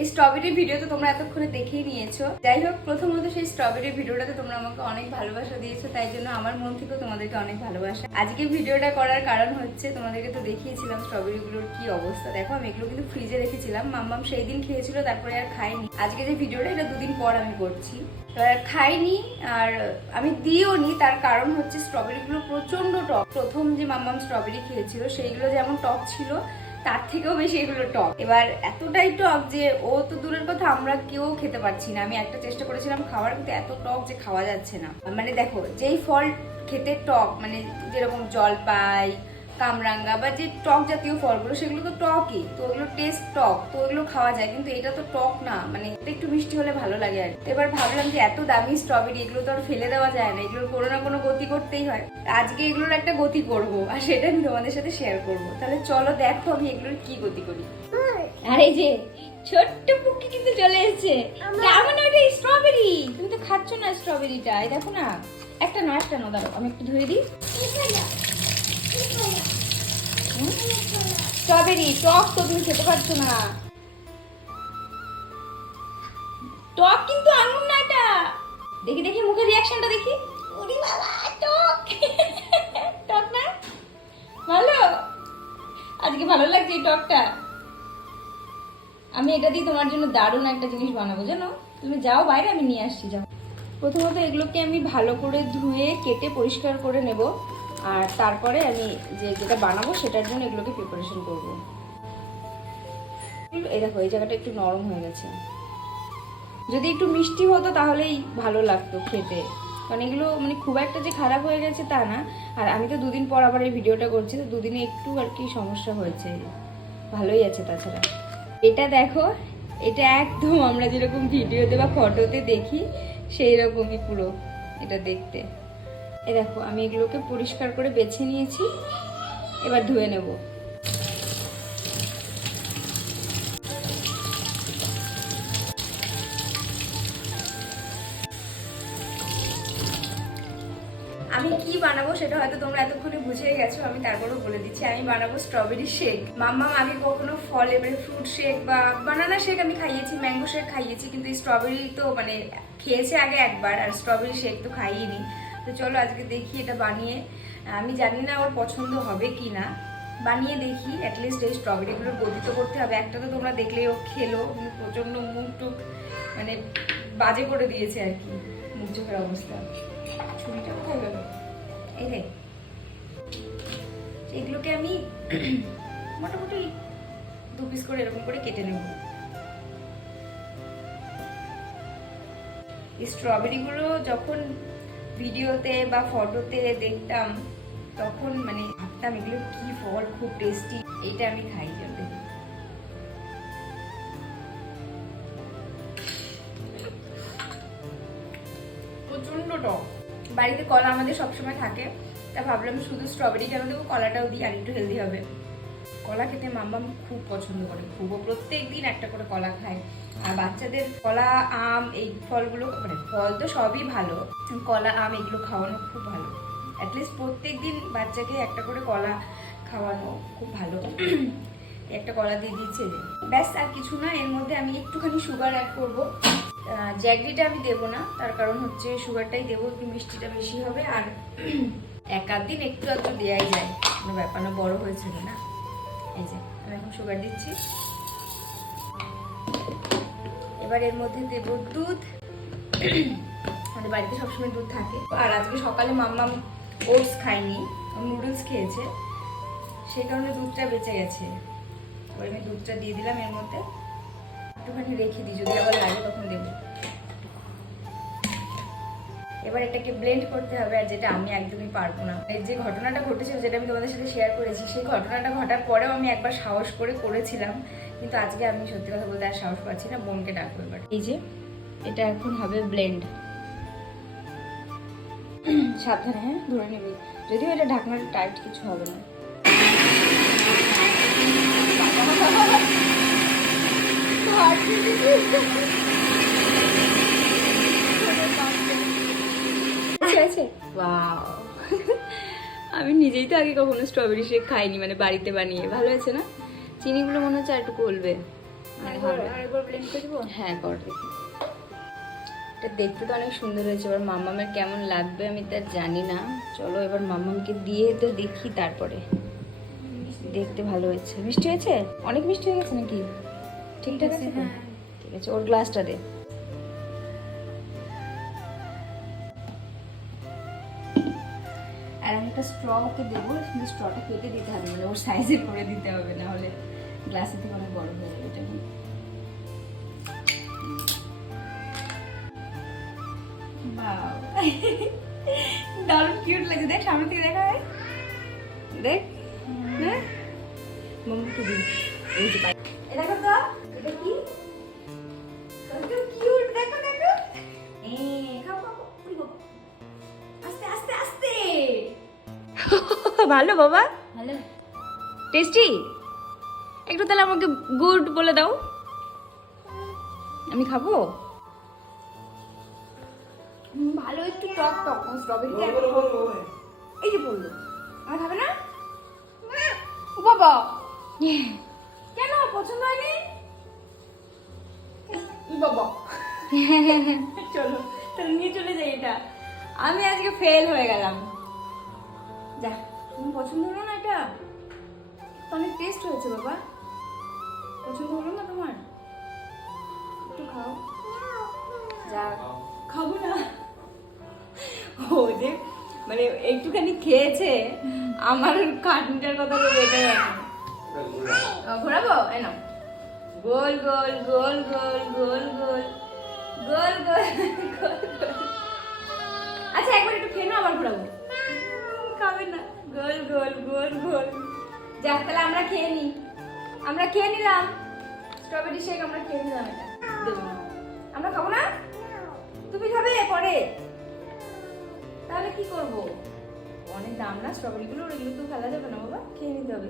এই strawberry video তো তোমরা এতক্ষণে দেখেই নিয়েছো। যাই হোক প্রথমত সেই স্ট্রবেরি ভিডিওটাতে তোমরা আমাকে অনেক ভালোবাসা দিয়েছ, তাই জন্য আমার মন থেকেও তোমাদেরকে অনেক ভালোবাসা। আজকে ভিডিওটা করার কারণ হচ্ছে, তোমাদেরকে তো দেখিয়েছিলাম স্ট্রবেরিগুলোর কি অবস্থা। দেখো, আমি এগুলো কিন্তু ফ্রিজে রেখেছিলাম, মাম্মাম সেই দিন খেয়েছিল, তারপরে আর খাইনি আজকে যে ভিডিওটা, এটা দুদিন পর আমি করছি। আর খাইনি আর আমি দিও নি, তার কারণ হচ্ছে স্ট্রবেরিগুলো প্রচণ্ড টক। প্রথম যে মাম্মাম স্ট্রবেরি খেয়েছিল, সেইগুলো যেমন টক ছিল তার থেকেও বেশি এগুলো টক। এবার এতটাই টক যে ও তো দূরের কথা, আমরা কেউ খেতে পারছি না। আমি একটা চেষ্টা করেছিলাম খাওয়ার, কিন্তু এত টক যে খাওয়া যাচ্ছে না। মানে দেখো, যেই ফল খেতে টক মানে যেরকম জল জলপাই কামরাঙ্গা বা যে টক জাতীয় ফলগুলো সেগুলো তো টকই। তো ওগুলো টেস্ট টক তো ওগুলো খাওয়া যায় কিন্তু এটা তো টক না। মানে এটা একটু মিষ্টি হলে ভালো লাগে আর এবার ভাবলাম যে এত দামি স্ট্রবেরি এগুলো তো আর ফেলে দেওয়া যায় না। এগুলোর কোনো না কোনো গতি করতেই হয়। আজকে এগুলোর একটা গতি করব আর সেটা আমি তোমাদের সাথে শেয়ার করব। তাহলে চলো দেখো আমি এগুলোর কি গতি করি। আর এই যে ছোট্ট পুকি কিন্তু চলে এসেছে। তার মানে ওটা স্ট্রবেরি তুমি তো খাচ্ছ না স্ট্রবেরিটা এই দেখো না একটা না একটা না দাঁড়াও আমি একটু ধুয়ে দিই। স্ট্রবেরি, টক তো তুমি খেতে পারছ না। টক কিন্তু আঙুর না এটা। দেখি দেখি, মুখের রিয়াকশনটা দেখি। ওরে বাবা, টক। টক না? ভালো? আজকে ভালো লাগছে এই টকটা। আমি এটা দিয়ে তোমার জন্য দারুণ একটা জিনিস বানাবো, জানো? তুমি যাও, বাইরে আমি নিয়ে আসছি, যাও। প্রথমত এগুলোকে আমি ভালো করে ধুয়ে, কেটে পরিষ্কার করে নেব। আর তারপরে আমি যে যেটা বানাবো সেটার জন্য এগুলোকে প্রিপারেশন করব। এই দেখো এই জায়গাটা একটু নরম হয়ে গেছে। যদি একটু মিষ্টি হতো তাহলেই ভালো লাগতো খেতে। কারণ এগুলো মানে খুব একটা যে খারাপ হয়ে গেছে তা না। আর আমি তো দুদিন পর আবার এই ভিডিওটা করছি, তো দুদিনে একটু আর কি সমস্যা হয়েছে। ভালোই আছে তাছাড়া। এটা দেখো, এটা একদম আমরা যেরকম ভিডিওতে বা ফটোতে দেখি সেই রকমই পুরো এটা দেখতে। এ দেখো, আমি এগুলোকে পরিষ্কার করে বেছে নিয়েছি। এবার ধুয়ে নেব। আমি কি বানাবো সেটা হয়তো তোমরা এতক্ষণে বুঝে গেছো, আমি তারপরেও বলে দিচ্ছি। আমি বানাবো স্ট্রবেরি শেক মাম্মা আগে কখনো ফল এবারে ফ্রুট শেক বা বানানা শেক আমি খাইয়েছি ম্যাঙ্গো শেক খাইয়েছি, কিন্তু স্ট্রবেরি তো মানে খেয়েছে আগে একবার, আর স্ট্রবেরি শেক তো খাইনি তো চলো আজকে দেখি এটা বানিয়ে। আমি জানি না ওর পছন্দ হবে কি না বানিয়ে দেখি অ্যাটলিস্ট এই স্ট্রবেরিগুলোর গদিত করতে হবে। একটা তো তোমরা দেখলেই ও খেলো কিন্তু প্রচণ্ড মুখ টুক মানে বাজে করে দিয়েছে আর কি, মুখ চোখের অবস্থা। ছুরিটা কোথায় গেল? এই এগুলোকে আমি মোটামুটি দু পিস করে এরকম করে কেটে নেব। এই স্ট্রবেরিগুলো যখন ভিডিওতে বা ফটোতে দেখতাম তখন মানে ভাবতাম এগুলো কি ফল খুব টেস্টি এটা আমি খাই যাবে প্রচণ্ড টক। বাড়িতে কলা আমাদের সবসময় থাকে তা ভাবলাম শুধু স্ট্রবেরি কেন দেবো কলাটাও দিই আর একটু হেলদি হবে। কলা খেতে মাম্মাম খুব পছন্দ করে। খুব প্রত্যেক দিন একটা করে কলা খায়। আর বাচ্চাদের কলা, আম, এই ফলগুলো মানে ফল তো সবই ভালো, কলা, আম এগুলো খাওয়ানো খুব ভালো। অ্যাটলিস্ট প্রত্যেক দিন বাচ্চাকে একটা করে কলা খাওয়ানো খুব ভালো। একটা কলা দিয়ে দিয়েছে ব্যাস, আর কিছু না, এর মধ্যে আমি একটুখানি সুগার অ্যাড করব। জ্যাগরিটা আমি দেবো না, তার কারণ হচ্ছে সুগারটাই দেবো, একটু মিষ্টিটা বেশি হবে। আর এক আধ দিন একটু আধটু দেওয়াই যায়, কোনো ব্যাপার না, বড় হয়েছে না এই যে, আমি এখন সুগার দিচ্ছি। এবার এর মধ্যে দেব দুধ। আমাদের বাড়িতে সবসময় দুধ থাকে। আর আজকে সকালে মাম্মাম ওটস খায়নি, নুডলস খেয়েছে। সেই কারণে দুধটা বেঁচে গেছে। এবার আমি দুধটা দিয়ে দিলাম এর মধ্যে। একটুখানি রেখে দিই, যদি আবার লাগে তখন দেবো। এবার এটাকে ব্লেন্ড করতে হবে আর যেটা আমি একদমই পারব না। এই যে ঘটনাটা ঘটেছিল, যেটা আমি তোমাদের সাথে শেয়ার করেছি, সেই ঘটনাটা ঘটার পরেও আমি একবার সাহস করে করেছিলাম। কিন্তু আজকে আমি সত্যি কথা বলতে আর সাহস পাচ্ছি না, বোনকে ডাকবো এবার। এই যে, এটা এখন হবে ব্লেন্ড সাবধানে হ্যাঁ? ধরে নেবে। যদিও এটা ঢাকনাটা টাইট কিছু হবে না। আছে ওয়াও আমি নিজেই তো আগে কখনো স্ট্রবেরি শেক খাইনি মানে বাড়িতে বানিয়ে। ভালো হয়েছে না? চিনিগুলো মনে হচ্ছে আর একটু গলবে। হ্যাঁ কর দেখি এটা দেখতে তো অনেক সুন্দর হয়েছে। এবার মামামের কেমন লাগবে আমি তা জানি না। চলো এবার মামামকে দিয়ে তো দেখি তারপরে। দেখতে ভালো হয়েছে। মিষ্টি হয়েছে? অনেক মিষ্টি হয়ে গেছে নাকি? ঠিকঠাক আছে হ্যাঁ। ঠিক আছে ওর গ্লাসটা দে। একটা স্ট্র ওকে দেবো কিন্তু স্ট্রটা কেটে দিতে হবে মানে ওর সাইজে করে দিতে হবে না হলে গ্লাসের থেকে অনেক বড় হয়ে যাবে এটা. দারুণ কিউট লাগছে। দেখ সামনে থেকে দেখা হয়। দেখ। হ্যাঁ? মোমোকে দিই এই যে তো এটা কি? ভালো বাবা? ভালো। টেস্টি? একটু তাহলে আমাকে গুড বলে দাও। আমি খাব? ভালো একটু টক টক স্ট্রবেরি এই যে বলল আমার খাবে না? ও বাবা! কেন পছন্দ হয়নি? বাবা। চলো তাহলে নিয়ে চলে যাই এটা। আমি আজকে ফেল হয়ে গেলাম। যা। তুমি পছন্দ হলো না এটা? অনেক টেস্ট হয়েছে বাবা। পছন্দ হলো না তোমার? একটু খাও। যা, খাব না। ও যে মানে একটুখানি খেয়েছে, আমার কাটুনটার কথা তো বেঁচে ঘোরাবো? এই নাও। গোল গোল গোল গোল গোল গোল গোল গোল গোল। আমরা খেয়ে নিই। আমরা খেয়ে নিলাম। স্ট্রবেরি শেক আমরা খেয়ে নিলাম এটা। দেবো। না। আমরা খাব না? তুমি খাবে পরে। তাহলে কি করব? অনেক দাম না? স্ট্রবেরিগুলো ওগুলো তো ফেলা যাবে না বাবা। খেয়ে নিতে হবে।